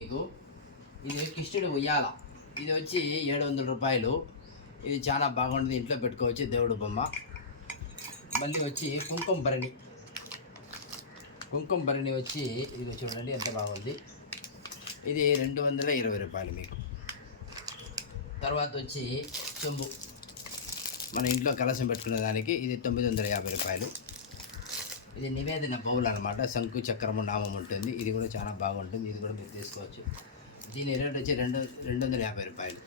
మీకు ఇది కృష్ణుడి ఉయ్యాల. ఇది వచ్చి 700 రూపాయలు. ఇది చాలా బాగుంటుంది, ఇంట్లో పెట్టుకోవచ్చు, దేవుడు బొమ్మ. మళ్ళీ వచ్చి కుంకుమ భరణి. కుంకుమ భరణి వచ్చి ఇది చూడండి ఎంత బాగుంది. ఇది 220 రూపాయలు మీకు. తర్వాత వచ్చి చెంబు, మన ఇంట్లో కలశం పెట్టుకునే దానికి ఇది 950 రూపాయలు. ఇది నివేదన బౌల్ అనమాట, శంకు చక్రము నామం ఉంటుంది. ఇది కూడా చాలా బాగుంటుంది, ఇది కూడా మీరు తీసుకోవచ్చు. దీని రేట్ వచ్చి 250 రూపాయలు.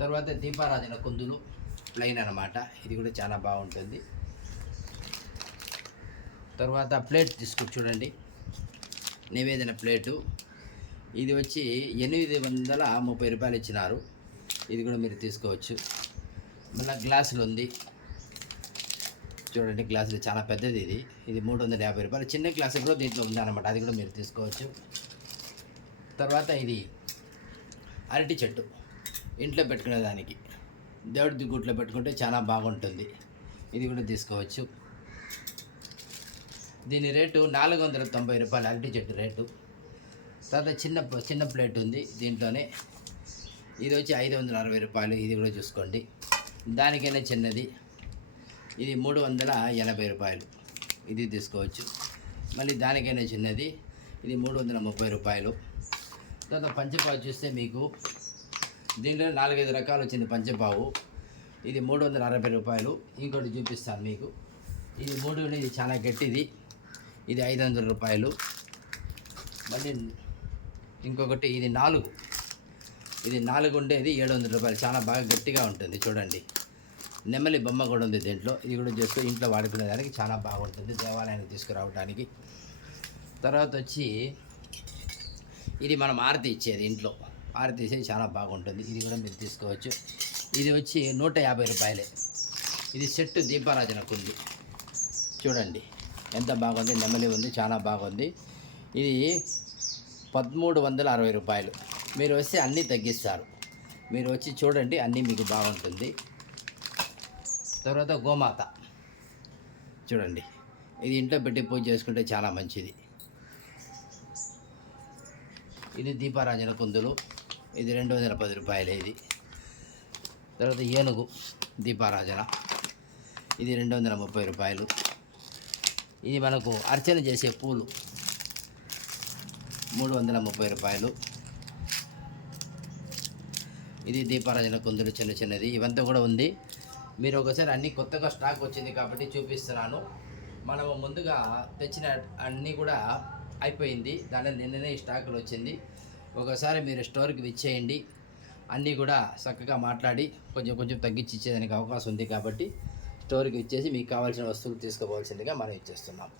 తర్వాత దీపారాధన కుందులు ప్లెయిన్ అనమాట, ఇది కూడా చాలా బాగుంటుంది. తర్వాత ప్లేట్ తీసుకు చూడండి, నివేదన ప్లేటు. ఇది వచ్చి 830 రూపాయలు ఇచ్చినారు, ఇది కూడా మీరు తీసుకోవచ్చు. మళ్ళీ గ్లాసులు ఉంది చూడండి, గ్లాసులు చాలా పెద్దది. ఇది 350 రూపాయలు. చిన్న గ్లాసు కూడా దీంట్లో ఉందన్నమాట, అది కూడా మీరు తీసుకోవచ్చు. తర్వాత ఇది అరటి చెట్టు, ఇంట్లో పెట్టుకునే దానికి, దేవుడి గుట్లో పెట్టుకుంటే చాలా బాగుంటుంది, ఇది కూడా తీసుకోవచ్చు. దీని రేటు 490 రూపాయలు, అరటి చెట్టు రేటు. తర్వాత చిన్న ప్లేట్ ఉంది దీంట్లోనే, ఇది వచ్చి 560 రూపాయలు, ఇది కూడా చూసుకోండి. దానికైనా చిన్నది, ఇది 380 రూపాయలు, ఇది తీసుకోవచ్చు. మళ్ళీ దానికైనా చిన్నది, ఇది 330 రూపాయలు. తర్వాత పంచపావు చూస్తే మీకు దీంట్లో 4-5 రకాలు వచ్చింది పంచపావు, ఇది 360 రూపాయలు. ఇంకోటి చూపిస్తాను మీకు, ఇది 3, ఇది చాలా గట్టిది, ఇది 500 రూపాయలు. మళ్ళీ ఇంకొకటి ఇది 4, ఇది 4 ఉండేది 700 రూపాయలు, చాలా బాగా గట్టిగా ఉంటుంది చూడండి. నెమలి బొమ్మ కూడా ఉంది దీంట్లో, ఇది కూడా జస్ట్ ఇంట్లో వాడుకునే దానికి చాలా బాగుంటుంది, దేవాలయానికి తీసుకురావడానికి. తర్వాత వచ్చి ఇది మనం ఆరతి ఇచ్చేది, ఇంట్లో ఆరతి ఇచ్చేది చాలా బాగుంటుంది, ఇది కూడా మీరు తీసుకోవచ్చు. ఇది వచ్చి 150 రూపాయలే. ఇది సెట్టు దీపారాధనకు ఉంది చూడండి, ఎంత బాగుంది, నెమలి ఉంది, చాలా బాగుంది. ఇది 1360 రూపాయలు. మీరు వస్తే అన్నీ తగ్గిస్తారు, మీరు వచ్చి చూడండి, అన్నీ మీకు బాగుంటుంది. తర్వాత గోమాత చూడండి, ఇది ఇంట్లో పెట్టి పూజ చేసుకుంటే చాలా మంచిది. ఇది దీపారాజన కుందులు, ఇది 210 రూపాయలే ఇది. తర్వాత ఏనుగు దీపారాజన, ఇది 230 రూపాయలు. ఇది మనకు అర్చన చేసే పూలు 330 రూపాయలు. ఇది దీపారాజన కుందులు చిన్నది, ఇవంతా కూడా ఉంది. మీరు ఒకసారి అన్నీ కొత్తగా స్టాక్ వచ్చింది కాబట్టి చూపిస్తున్నాను. మనము ముందుగా తెచ్చిన అన్నీ కూడా అయిపోయింది, దాని నిన్ననే స్టాకులు వచ్చింది. ఒకసారి మీరు స్టోర్కి విచ్చేయండి, అన్నీ కూడా చక్కగా మాట్లాడి కొంచెం తగ్గించి ఇచ్చేదానికి అవకాశం ఉంది కాబట్టి స్టోర్కి ఇచ్చేసి మీకు కావాల్సిన వస్తువులు తీసుకోవాల్సిందిగా మనం ఇచ్చేస్తున్నాం.